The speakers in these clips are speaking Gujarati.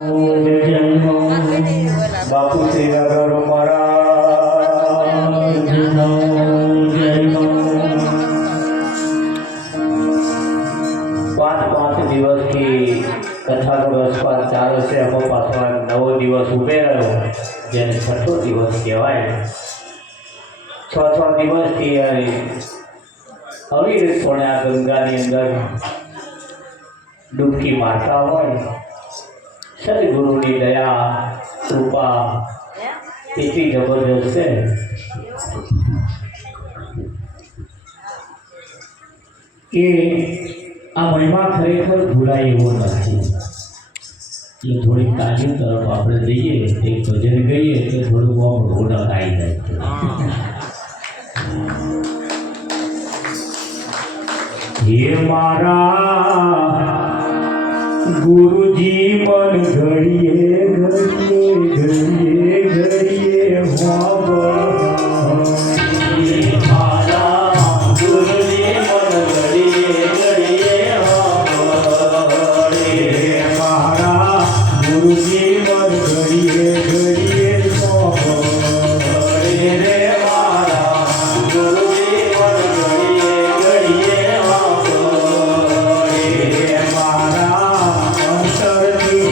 બાપુ શ્રી નગર મહારાજનો પાંચ દિવસથી કથાનો રસપાત ચાલે છે. એમાં પાછો નવો દિવસ ઉમેરાયો જેને છઠ્ઠો દિવસ કહેવાય. છ દિવસથી અવિરતપણે આ ગંગાની અંદર ડૂબકી મારતા હોય. સદગુરુની દયા કૃપા એટલી જબરજસ્ત છે કે આ મહિમા ખરેખર ભૂલાય એવો નથી. એટલે થોડીક તાલીમ તરફ આપણે જઈએ, એક ભજન ગઈએ એટલે થોડું આમ રોનક આવી જાય. હે મારા ગુરુજી મન ઘડીએ ઘડીએ ઘડીએ ઘડીએ મારા ગુરુજી મન ઘડીએ ઘડીએ મારા ગુરુજી મન ઘડીએ ઘડીએ રે મારા ગુરુજી મન ઘડીએ ઘડીએ મારા અંતરની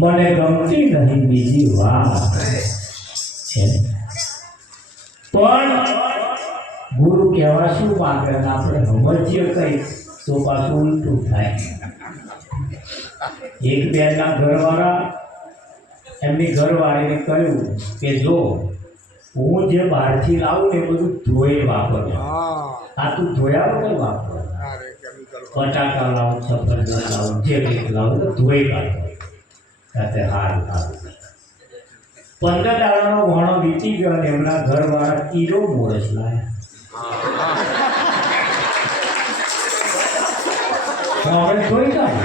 મને ગમતી નહીં બીજી વાત છે પણ ગુરુ કહેવા શું માંગે આપણે સમજીએ કઈ તો પાછું ઉલટું થાય. એક બેનના ઘરવાળા એમની ઘરવાળીને કહ્યું કે જો હું જે બહારથી લાવું ને એ બધું ધોઈ વાપરવું, આ તું ધોયા વગર વાપર. બટાકા લાવું, સફરજન લાવું, જે કંઈક લાવું તો ધોઈ કાઢો. સાથે હારું હારું 15 દાડાનો વાણો વીતી ગયો અને એમના ઘરવાળા કિલો મોરસ લાયા. હવે ધોઈ કાઢો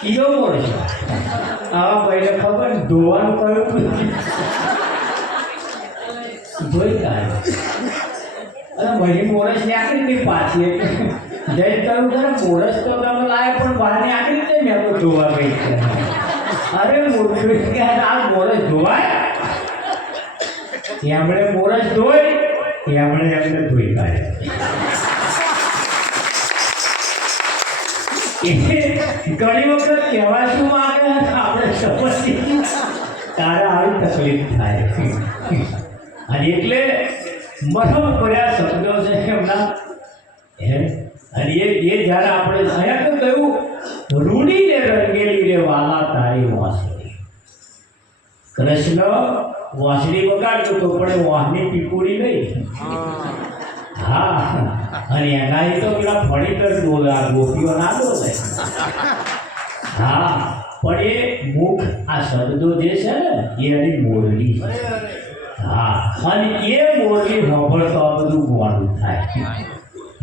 કિલો મોરસ. આવા ભાઈને ખબર ધોવાનું કયું ધોઈ કાઢો. અને મહી મોરસ ને આખી નહીં પાછી જય કહ્યું કે મોરસ તો તમે લાવે પણ બહારની આખી રીતે મેં તો ધોવા ગઈ છે. અરે મોરસ કે આ મોરસ ધોવાય? એમણે મોરસ ધોઈ, એમણે એમને ધોઈ કાઢ્યા. ઘણી વખત કહેવા શું માંગે આપણે સમજી તારે આવી તકલીફ થાય. અને એટલે મરમ કર્યા શબ્દો છે એમના. અને એ જ્યારે આપણે અહીંયા તો કહ્યું રૂડીને રંગેલી રે વાલા તારી વાંસળી. કૃષ્ણ વાંસળી વગાડતો તો પણ વાહની પીપુડી નહીં. હા, અને એના તો પેલા ફણીકર બોલા ગોપીઓ ના બોલે. હા, પણ એ મુખ આ શબ્દો જે છે ને એ એની મોરલી છે. હા, અને એ મોરલી સાંભળતો આ બધું મોડું થાય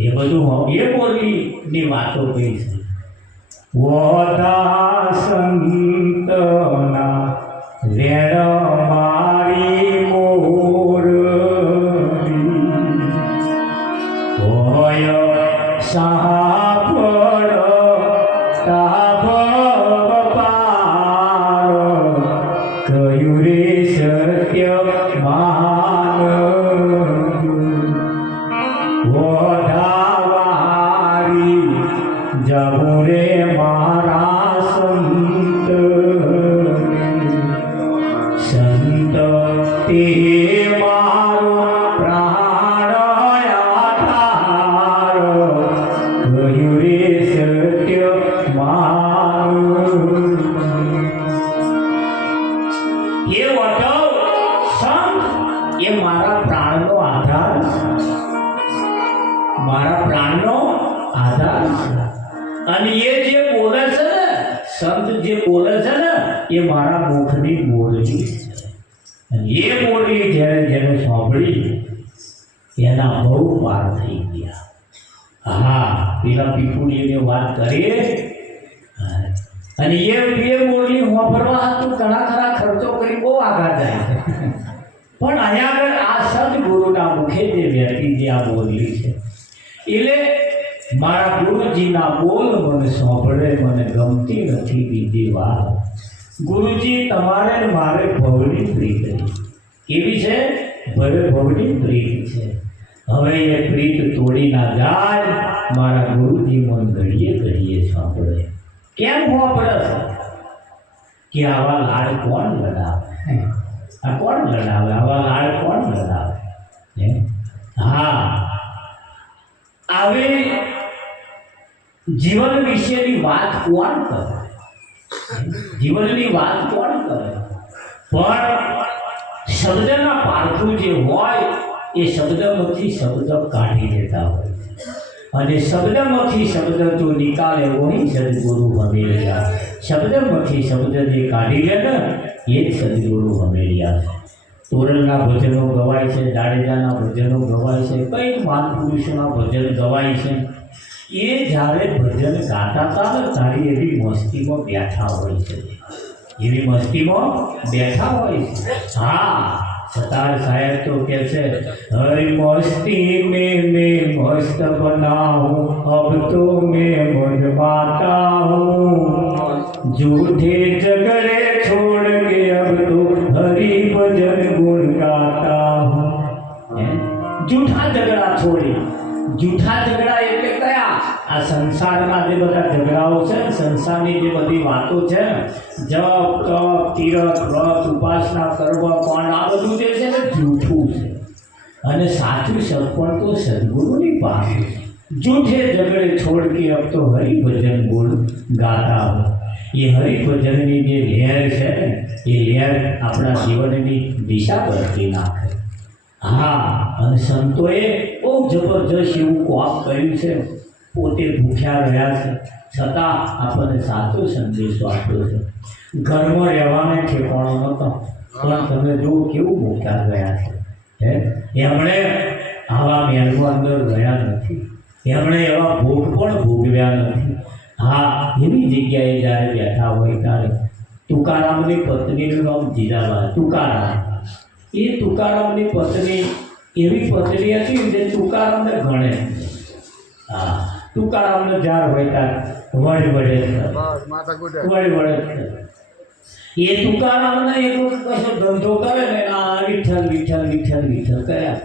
એ બધું એ બોલીની વાતો કહી છે. વોધા સંતના વેણ મારી મોરબી હોય સાપડ તાપ પાર કયું રે સત્ય માન વોધાવારી જવું રે મારા સંત સંત તે મારો પ્રાણ આધાર કયું રે સત્ય મારું એ વટવ સંત એ મારા પ્રાણનો આધાર મારા પ્રાણનો આધાર અને એ જે બોલે છે ને સંત જે બોલે છે ને એ મારા મુખની બોલવી છે અને એ બોલી જ્યારે જેને સાંભળી એના બહુ પાર થઈ ગયા. હા પેલા પીપુડીને વાત કરીએ અને એ બોલી વાપરવા હતું ઘણા ખરા ખર્ચો કરી બહુ આગળ જાય છે પણ અહીંયા આગળ આ સદગુરુના મુખે જે વ્યક્તિ જે આ બોલી છે એટલે મારા ગુરુજીના બોલ મને સાંભળે મને ગમતી નથી બીજી વાત. ગુરુજી તમારે મારે ભવની પ્રીત કેવી છે? ભવની પ્રીત છે. હવે એ પ્રીત તોડી ના જાય. મારા ગુરુજી મન ઘડીએ ઘડીએ સાંભળે. કેમ સાંભળે છે કે આવા લાડ કોણ લડાવે? આ કોણ લડાવે? આવા લાડ કોણ લડાવે? હા આવી જીવન વિશેની વાત કોણ કરે? જીવનની વાત કોણ કરે? પણ શબ્દના પારખું જે હોય એ શબ્દમાંથી શબ્દ કાઢી દેતા હોય અને શબ્દમાંથી શબ્દ જો નિકાલે વહી સદગુરુ હમેલિયા. શબ્દમાંથી શબ્દ જે કાઢી લે ને એ જ સદગુરુ હમેલિયા છે. તોરણના ભજનો ગવાય છે, જાડેજાના ભજનો ગવાય છે, કઈ મહાપુરુષોના ભજન ગવાય છે. એ જ્યારે ભજન ગાતા હતા ને ત્યારે એવી મસ્તીમાં બેઠા હોય છે, એવી મસ્તીમાં બેઠા હોય છે. હા સતાર સાહેબ તો કહે છે હરી મસ્તી મેં મસ્ત બનાઉં અબ તો મેં મજમાતા હું झूठे झगड़े छोड़ के अब तो हरि भजन गुण गाता हूँ. जूठा झगड़ा છોડી. જૂઠા ઝઘડા એટલે કયા? આ સંસારના જે બધા ઝઘડાઓ છે, સંસારની જે બધી વાતો છે, જપ તપ તીરથ વ્રત ઉપાસના કરવા પણ આ બધું જે છે ને જૂઠું છે અને સાચું સત્પણ તો સદગુરુની પાસે છે. જૂઠે ઝઘડે છોડ કે અબ તો હરિભજન ગુણ ગાતા હો. એ હરિભજનની જે લહેર છે ને એ લહેર આપણા જીવનની દિશા બદલી નાખે. હા અને સંતોએ બહુ જબરજસ્ત એવું કોપ કર્યું છે. પોતે ભૂખ્યા રહ્યા છે છતાં આપણને સાચો સંદેશો આપ્યો છે. ઘરમાં રહેવાને ઠેકાણો નહોતો પણ તમે જુઓ કેવું ભૂખ્યા ગયા છે. એમણે આવા મહેલમાં અંદર ગયા નથી, એમણે એવા ભોગ પણ ભોગવ્યા નથી. હા એવી જગ્યાએ જ્યારે બેઠા હોય ત્યારે તુકારામની પત્નીનું નામ જીજાબા. તુકારામ એ તુકારામની પત્ની એવી પત્ની હતી જે તુકારામને ગણે. હા તુકારામને જ્યાં હોય ત્યાં વળે એ તુકારામને એક કશો ધંધો કરે ને આ વિઠ્ઠલ વિઠ્ઠલ વિઠ્ઠલ વિઠ્ઠલ કર્યા,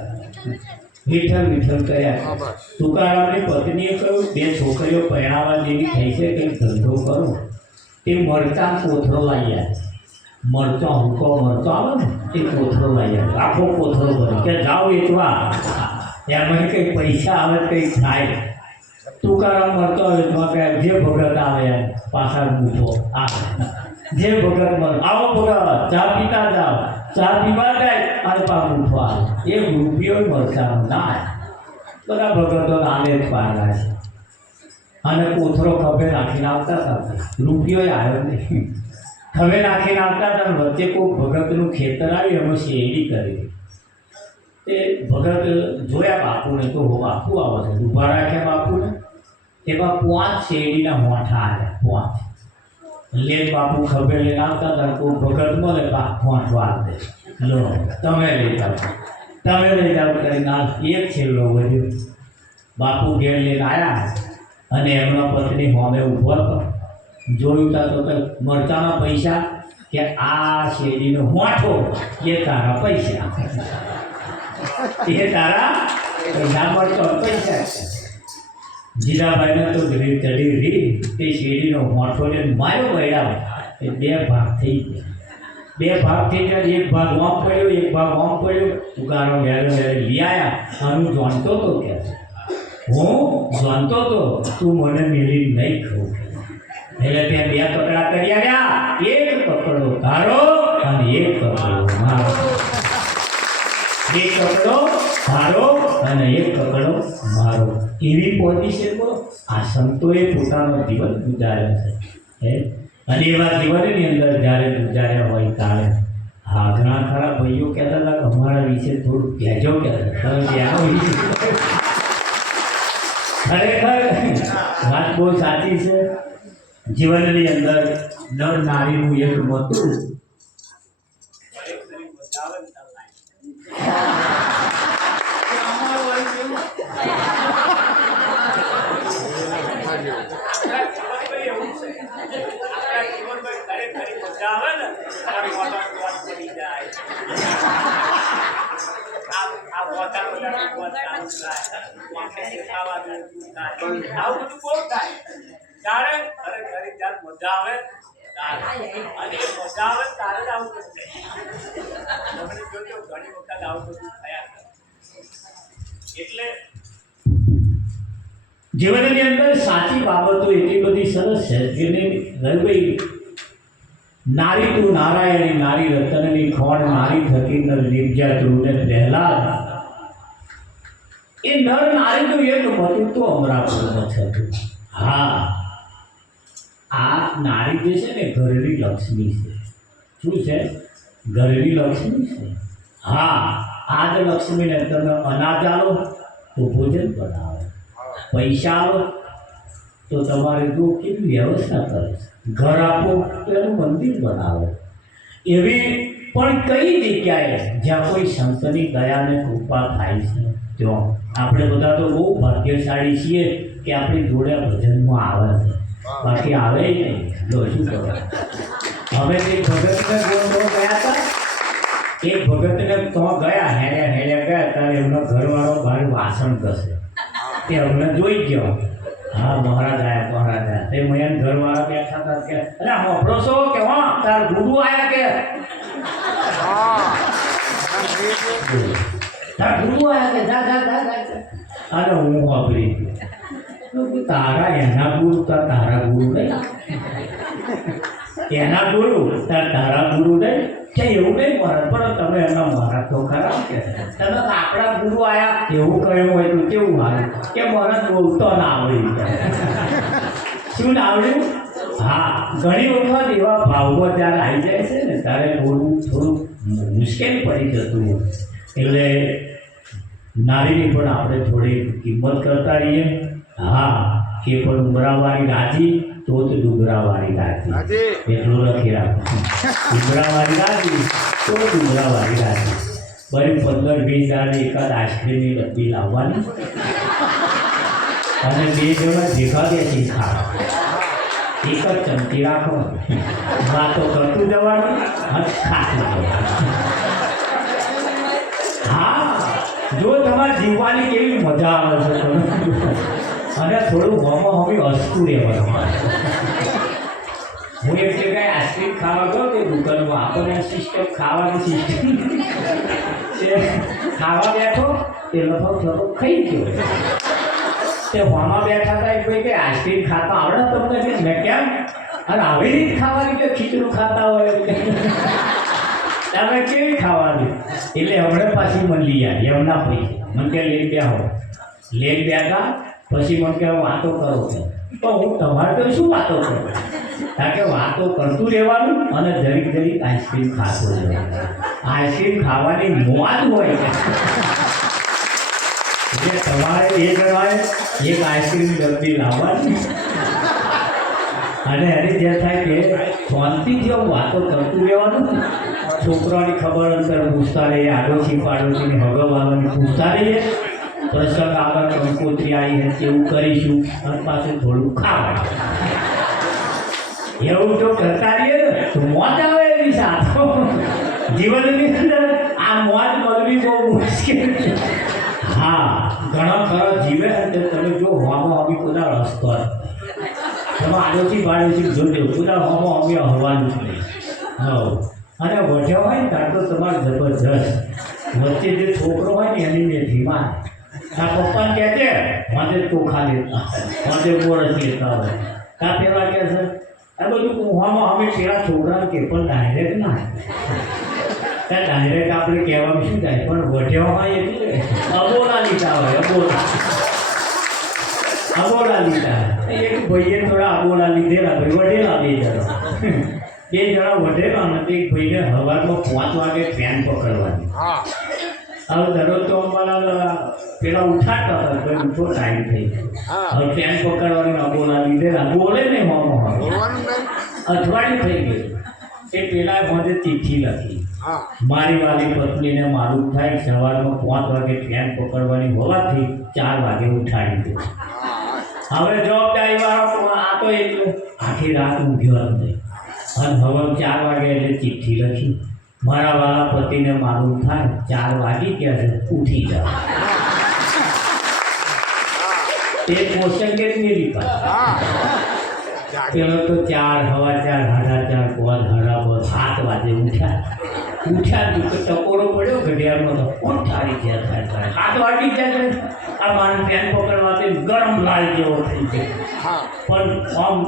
વિઠ્ઠલ વિઠ્ઠલ કર્યા. તુકારામની પત્નીએ કહ્યું બે છોકરીઓ પરણાવવા જેવી થઈ છે કંઈક ધંધો કરો. તે મરચાં કોથળો લાવ્યા, મરચાં હુંકો મરચો આવે ને એ કોથળો લાવ્યા, આખો કોથળો ભરે કે જાઓ વેચવા, એમાં કંઈક પૈસા આવે કંઈક થાય. તુકારામ મરચો વેચવા કે જે ભગત આવે પાછા મૂઠો આવે, જે ભગત મર આવો ભગત ચા પીતા જાઓ, ચા પીવા જાય અને પાછું મૂઠો આવે. એક રૂપિયો મરચાનો ના બધા ભગતો આને જ પાડ્યા છે અને કોથળો ખભે નાખીને આવતા હતા. રૂપિયો આવ્યો નહીં, ખભે નાખીને આવતા હતા. વચ્ચે કોઈ ભગતનું ખેતર આવ્યું એમાં શેરડી કરી તે ભગત જોયા બાપુને તો બાપુ આવે છે ઊભા રાખ્યા બાપુને એમાં 5 શેરડીના હોઠા આવ્યા 5 લે બાપુ ખબર લઈને આવતા હતા કોઈ ભગત મળે હોઠ વાર દે લો તમે લઈ જાઓ કરીને એક છેલ્લો વધ્યો બાપુ ઘેર લઈને આવ્યા અને એમના પત્ની હોમે ઊભો હતો જોયું તા તો મરચાના પૈસા કે આ શેરડીનો હોઠો એ તારા પૈસા મળતો પૈસા જીરાભાઈને તો ચડી રી તે શેરડીનો હોઠો ને માર્યો વૈરાવ એ 2 ભાગ થઈ ગયા એક ભાગ ઓમ પડ્યો એક ભાગ ઓમ પડ્યો ઉગારો ઘેરે લઈ આવ્યા હું જાણતો તો કે તું મને મેળી નહીં ખાઉં એટલે ત્યાં 2 કકડા કરી આવ્યા એક કકડો તારો અને એક કકડો મારો એક કકડો તારો અને એક કકડો મારો એવી પોઝિશનમાં આ સંતોએ પોતાનો જીવન ગુજાર્યો છે અને એવા જીવનની અંદર જ્યારે ગુજાર્યા હોય ત્યારે હા ઘણા ખરા ભાઈઓ કહેતા હતા કે અમારા વિશે થોડું કહેજો કહેતા ખરેખર વાત બહુ સાચી છે જીવનની અંદર નર નારીનું એક મતું જીવનની અંદર સાચી બાબતો એટલી બધી સરસ છે જેને રવિ નારી તું નારાયણી નારી રતનની ખોણ નારી થકી નર નિર્જ્યા ધ્રુવને પ્રહલાદ એ નર નારીનું એક મતું તો અમરાપુરમાં છે હા આ નારી જે છે ને ઘરની લક્ષ્મી છે શું છે ઘરની લક્ષ્મી છે હા આ જ લક્ષ્મીને તમે અનાજ આલો તો ભોજન બનાવો પૈસા આવો તો તમારે જો કેવી વ્યવસ્થા કરે ઘર આપો તો એનું મંદિર બનાવો એવી પણ કઈ જગ્યાએ જ્યાં કોઈ સંતની દયાને કૃપા થાય છે ત્યાં આપણે બધા તો બહુ ભાગ્યશાળી છીએ કે આપણી જોડે ભજનમાં આવે છે બાકી આવે નહીં લો શું કરો હવે તે ભગતને ગયા હતા એ ભગતને તો ગયા હેડ્યા ગયા ત્યારે એમનો ઘરવાળો બહાર વાસણ કરશે તે અમને જોઈ ગયો હા મહારાજ આયા તે મયન ઘરવાળા બેઠા હતા કે અરે મોકલો છો કે હા તાર ગુરુ આયા કે તાર ગુરુ આયા કે જા અરે હું વાપરી તારા એના ગુરુ તારા ગુરુ નહીં એના ગુરુ તારા ગુરુ નહીં કે એવું નહીં મહારાજ પણ તમે એમના મહારાજ તો ખરા કે તમે આપણા ગુરુ આયા એવું કહ્યું હોય તો કેવું મારે કે મહારાજ બોલતો ના આવડી શું ના આવડ્યું હા ઘણી વખત એવા ભાવમાં જ્યારે આવી જાય છે ને ત્યારે બોલવું થોડું મુશ્કેલ પડી જતું હોય એટલે નારીની પણ આપણે થોડી કિંમત કરતા રહીએ હા એ પણ ઉમરાવાળી રાજી તો જ ડુંગરાવાળી રાજી એટલું લખી રાખો ડુંગરાવાળી રાજી તો જ ડુંગરાવાળી રાજી બરી 15-20 દાડે એકાદ આઈસ્ક્રીમની ડબ્બી લાવવાની અને 2 જણા ભેગા બેસી ખાવા એક જ ચમચી રાખવાની વાતો કરતું જવાનું અને ખાતું જવાનું હા જો તમારે જીવવાની કેવી મજા આવે છે અને થોડું હમી હસતું રહેવાનું હું એક જગ્યાએ આઈસ્ક્રીમ ખાવા ગયો તે દુકાનમાં આપણને સિસ્ટમ ખાવાની સિસ્ટમ ખાવા બેઠો તે લગભગ ખાઈ ગયો તે હોમાં બેઠા હતા એક ભાઈ કે આઈસ્ક્રીમ ખાતા આવડે તમને કે મેં કેમ અને આવી રીતે ખાવાની કે ખીચડું ખાતા હોય તમે કેવી ખાવાની એટલે હમણાં પાછી મને લઈ આવી એમના પૈસા મને કે લઈ બેહો લઈ બેઠા પછી મને કે વાતો કરો છો તો હું તમારે તો શું વાતો કરું કારણ કે વાતો કરતું રહેવાનું અને જરીક આઈસ્ક્રીમ ખાતું રહેવાનું આઈસ્ક્રીમ ખાવાની મોજ હોય એટલે તમારે એ જણાય એક આઈસ્ક્રીમ ડબ્બી લાવવાની અને એની જે થાય કે શાંતિથી આવું વાતો કરતું રહેવાનું ને છોકરાની ખબર અંતર પૂછતા રહીએ આડોશી પાડોશીની હગવાવાની પૂછતા રહીએ પ્રસંગ આગળ કંકોત્રી આવી છે એવું કરીશું અને પાછું થોડું ખાવાનું એવું જો કરતા રહીએ ને તો મોજ આવે એની સાથે જીવનની અંદર આ મોજ મળવી બહુ મુશ્કેલ છે હા ઘણા ખરા જીવે તો તમે જો હોમાં આવી બધા રસ્તો તમે આડોશી પાડોશી જોજો બધા હોમાં અમે હવાનું જ નહીં હા અને વઢ્યા હોય ને ત્યાં તો તમારે જબરજસ્ત વચ્ચે જે છોકરો હોય ને એની મેં ધીમા આ પપ્પાને કહે છે વાંધે ચોખા લેતા વાંધે બોરસ લેતા હોય કાં પેલા કહે છે આ બધું કુવામાં અમે પેલા છોકરાને કે પણ ડાયરેક્ટ ના ત્યાં ડાયરેક્ટ આપણે કહેવાનું શું થાય પણ વઢ્યા હોય એટલે અબોલા લીધા હોય અબોલા લીધા એક ભાઈએ થોડા અબોલા લીધેલા ભાઈ વઢેલા બે જણા વઢેલા અને એક ભાઈને સવારમાં 5 વાગે ફેન પકડવાની હવે દરરોજ તો અમારા પેલા ઉઠાડતા હતા ભાઈ ઉઠો ટાઈમ થઈ હવે ફેન પકડવાની અબોલા લીધેલા બોલે ને મોમાં અઠવાડિયું થઈ ગયું એ પેલા મને ચિઠ્ઠી લખી મારી વાલી પત્નીને માલુમ થાય સવારમાં 5 વાગે ફેન પકડવાની હોવાથી 4 વાગે ઉઠાડી દે હવે જવાબદારી વાળો આ તો એટલું આખી રાત ઊંઘ્યો જ નહીં અને હવે 4 વાગે એટલે ચિઠ્ઠી લખી મારા વાલા પતિને માલુમ થાય 4 વાગી ગયા છે ઉઠી જાઓ એ ક્વેશ્ચન કે મેરી પેલો તો 4 સવા 4 સાડા 4 5 7 વાગે ઉઠ્યા ટકોરો પડ્યો ઘડિયાળનો તો કોણ થારી ગયા થાય 7 વાગી ગયા આ મારું ફેન પકડવાથી ગરમ લાલ જેવો થઈ ગયો પણ આમ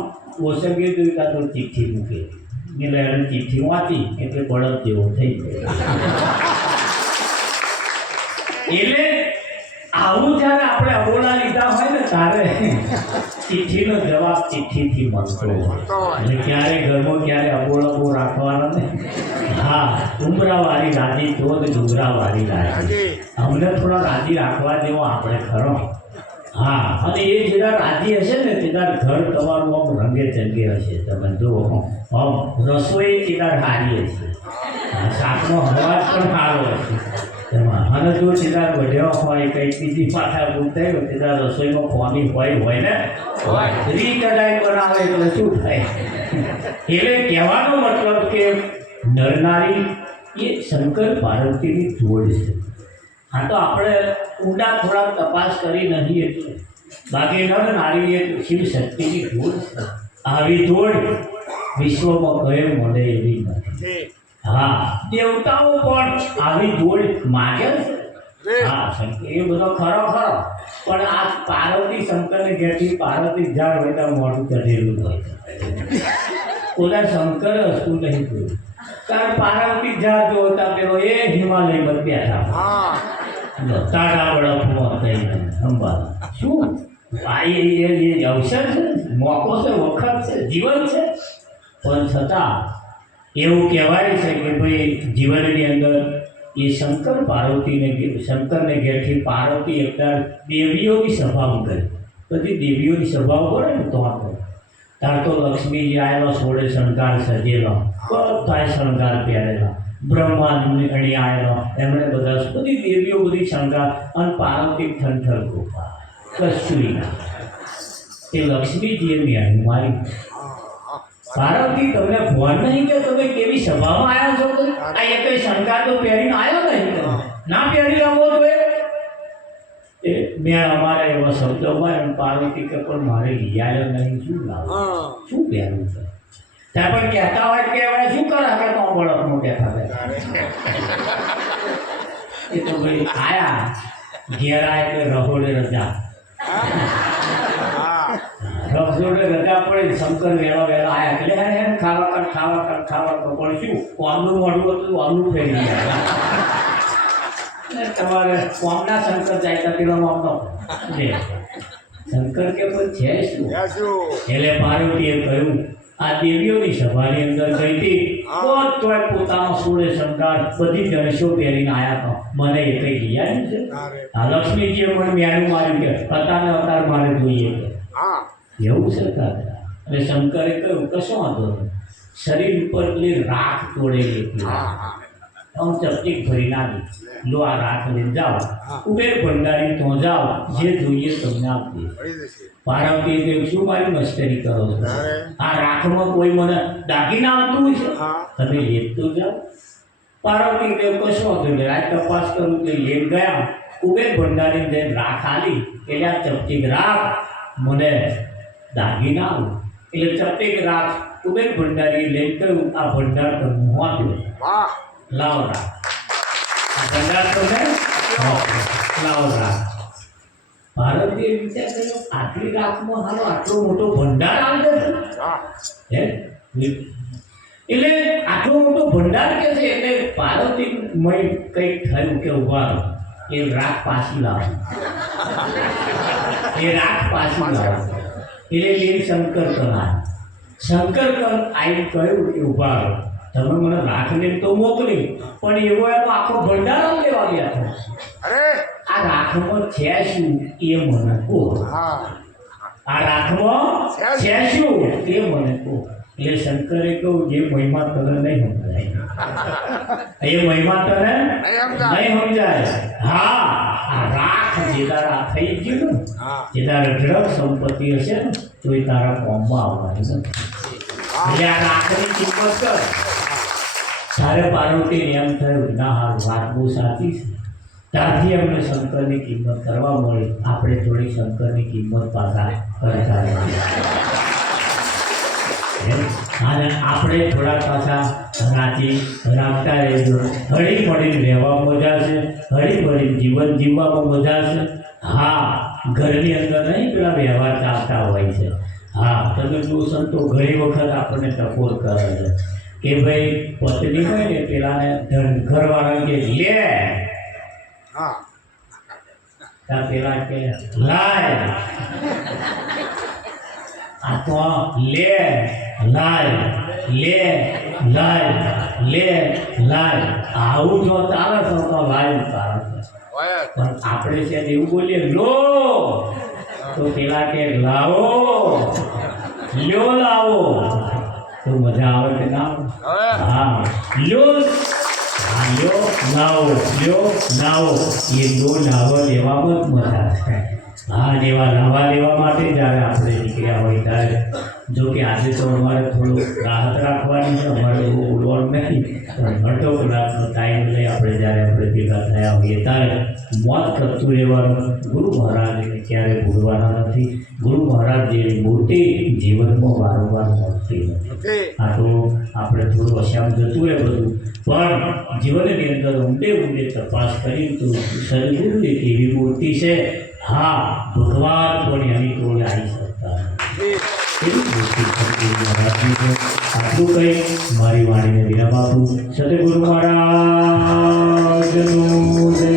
ઓસંગે જોઈ કાં તો ચિઠ્ઠી મૂકે એટલે એને ચિઠ્ઠી વાંચી એટલે બળદ જેવો થઈ ગયો એટલે આવું જ્યારે આપણે અબોલા લીધા હોય ને ત્યારે ચિઠ્ઠીનો જવાબ ચિઠ્ઠીથી મળતો એટલે ક્યારે ઘરમાં ક્યારે અબોલા બહુ રાખવાનો ને હા ઉમરાવાળી રાજી તો ડુંગરાવાળી રાજી અમને થોડા રાજી રાખવા જેવો આપણે ખરો હા અને એ જેના રાજી હશે ને તેના ઘર તમારું આમ રંગે ચંગે હશે તમે જુઓ આમ રસોઈ તેના સારી હશે શાકનો અવાજ પણ સારો હશે એમાં અને જો તેના વધ્યો હોય કંઈ બીજી પાછા પૂછાય હોય તેના રસોઈમાં પાણી હોય ને રીકડાઈ બનાવે એટલે શું થાય એટલે કહેવાનો મતલબ કે નરનારી એ શંકર પાર્વતીની જોડ છે હા તો આપણે ઊંડા થોડા તપાસ કરી નહીં એટલે બાકી નર નારી એ શિવ શક્તિની જોડ છે આવી જોડ વિશ્વમાં કયો મળે એવી નથી હા દેવતાઓ પણ આવી જોડ માગે છે હા એ બધો ખરો પણ આ પાર્વતી શંકરને ઘેરથી પાર્વતી ઝાડ હોય ત્યાં મોઢું ચઢેલું હોય ઓલા શંકર હસતું નહીં જોયું કારણ પાર્વતી ઝાડ જોતા પેલો એ હિમાલયમાં બેઠા તારા બળફમાં થઈને સંભાળ શું આ એ અવસર છે મોકો છે વખત છે જીવન છે પણ છતાં એવું કહેવાય છે કે ભાઈ જીવનની અંદર એ શંકર શંકરને ઘેરથી પાર્વતી એકવાર દેવીઓની સભા કરી બધી દેવીઓની સભાઓ કરે ને તો આપણે તાર તો લક્ષ્મીજી આવેલા સોળે શણગાર સજેલા બધા શણગાર પહેરેલા બ્રહ્માની અણી આવેલો એમણે બધા બધી દેવીઓ બધી શણગાર અને પાર્વતી ઠંઠર ગોપા કશું ના એ લક્ષ્મીજીએ મેં મારી પાર્વતી તમને ભોન નહીં કે તમે કેવી સભામાં આવ્યા છો તો આ એક શણગાર તો પહેરીને આવ્યો નહીં ના પહેરી આવો જોઈએ એ મેં અમારે એવા શબ્દોમાં એમ પાર્વતી કે પણ મારે લઈ આવ્યો નહીં શું લાવો શું પહેરવું છે ત્યાં પણ કહેતા હોય કે હવે શું કરે કે તો બળકનું કહેતા હોય એ તો ભાઈ આયા ઘેરા એટલે રહોડે રજા રહોડે રજા પડે શંકર વેળા આયા એટલે ખાવા કર પણ શું કોમનું મોઢું હતું આમનું ફેરી ગયા તમારે કોમના શંકર જાય તો પેલો મામલો શંકર કે પણ છે શું એટલે પાર્વતીએ કહ્યું આ દેવીઓની સભાની અંદર ગઈ હતી, તોય પોતાનો સોળે શણગાર બધી ગણેશો પહેરીને આવ્યા હતા. મને એ કઈ લઈ આવ્યું છે? આ લક્ષ્મીજીએ મને મેળું માર્યું કે અતાને અતાર મારે જોઈએ કે એવું છે દાદા. અને શંકરે કહ્યું કશો વાંધો નહીં, શરીર ઉપર પેલી રાખ તોડેલી હતી, આમ ચપટીક ભરી નાખી, લો આ રાખ લઈને જાઓ, કુબેર ભંડારી તો જાઓ, જે જોઈએ તમને આપી. પાર્વતી દેવ શું મારી મસ્કરી કરો છો? આ રાખમાં કોઈ મને દાગીના આવતું હોય છે, તમે લેતું જાઓ. પાર્વતી દેવ કશો હતો એટલે રાત તપાસ કરું તે લેટ ગયા. કુબેર ભંડારી જઈને રાખ આલી એટલે આ ચપટીક રાખ મને દાગીના આવું એટલે ચપટીક રાખ કુબેર ભંડારી લઈને કહ્યું આ ભંડાર તો હું આપ્યો, લાવ રાખ, આ ભંડાર તો લાવ રાખ. ભારતીય વિચાર કર્યો આટલી રાખમાં હાલો આટલો મોટો ભંડાર આવે છે એટલે આટલો મોટો ભંડાર કે છે એટલે પાર્વતી મય કંઈક થયું કે ઉભા એ રાખ પાછી લાવો, એ રાખ પાછી લાવો. એટલે એ શંકર આવીને કહ્યું કે ઉભા તમે મને રાખને તો મોકલી, પણ એવો આખો ભંડાર લેવા ગયા છો. આ રાખમાં છે શું એ મને કહો, આ રાખમાં છે શું એ મને કહો. એટલે શંકરે કહ્યું જે મહિમા તને નહીં સમજાય, એ મહિમા તને નહીં સમજાય. હા, આ રાખ જે તારા થઈ ગયું ને, જે તારા દ્રઢ સંપત્તિ હશે ને તો એ તારા કોમમાં આવવાની નથી. એટલે આ રાખની કિંમત કર. તારે પાર્વતીને એમ થયું ના હારું વાત બહુ સાચી છે, ત્યારથી અમને શંકરની કિંમત કરવા મળી, આપણે થોડી શંકરની કિંમત પાછા કરતા અને આપણે થોડા પાછા રાજી રાખતા રહેજો. હળી મળીને રહેવામાં મજા છે, હળી મળીને જીવન જીવવામાં મજા છે. હા, ઘરની અંદર નહીં પેલા વ્યવહાર ચાલતા હોય છે. હા, તમે જોશો તો ઘણી વખત આપણને ટકોર કરે છે કે ભાઈ પત્ની હોય ને પેલાને ઘરવાળા કે લે, ત્યાં પેલા કે લાય, આ તો લે લાય લે લાય લે લાય, આવું જો ચાલે તો લાય ચાલે. પણ આપણે છે એવું બોલીએ લો તો પેલા કે લાવો, લ્યો લાવો, તો મજા આવે કે ના? હા, લ્યો લ્યો લાવો, લ્યો લાવો, એ લો લાવવા લેવામાં જ મજા છે. હા, જેવા લાવવા લેવા માટે જ્યારે આપણે નીકળ્યા હોય ત્યારે જો કે આજે તો અમારે થોડું રાહત રાખવાની છે, અમારે એવું બોલવાનું નથી, પણ અડધો કલાકનો ટાઈમ લઈ આપણે જ્યારે આપણે ભેગા થયા હોઈએ ત્યારે મોત કરતું રહેવાનું. ગુરુ મહારાજને ક્યારે ભૂલવાના નથી. ગુરુ મહારાજ જેવી મૂર્તિ જીવનમાં વારંવાર મળતી નથી. આ તો આપણે થોડું અશામ જતું રહે બધું, પણ જીવનની અંદર ઊંડે તપાસ કરી તો સદગુરુની એવી મૂર્તિ છે. હા, ભગવાન પણ એની તોડે આવી શકતા એવી મૂર્તિ આટલું કંઈ મારી વાણીને વિરામ આપું. સદગુરુ મહારાજનું જય.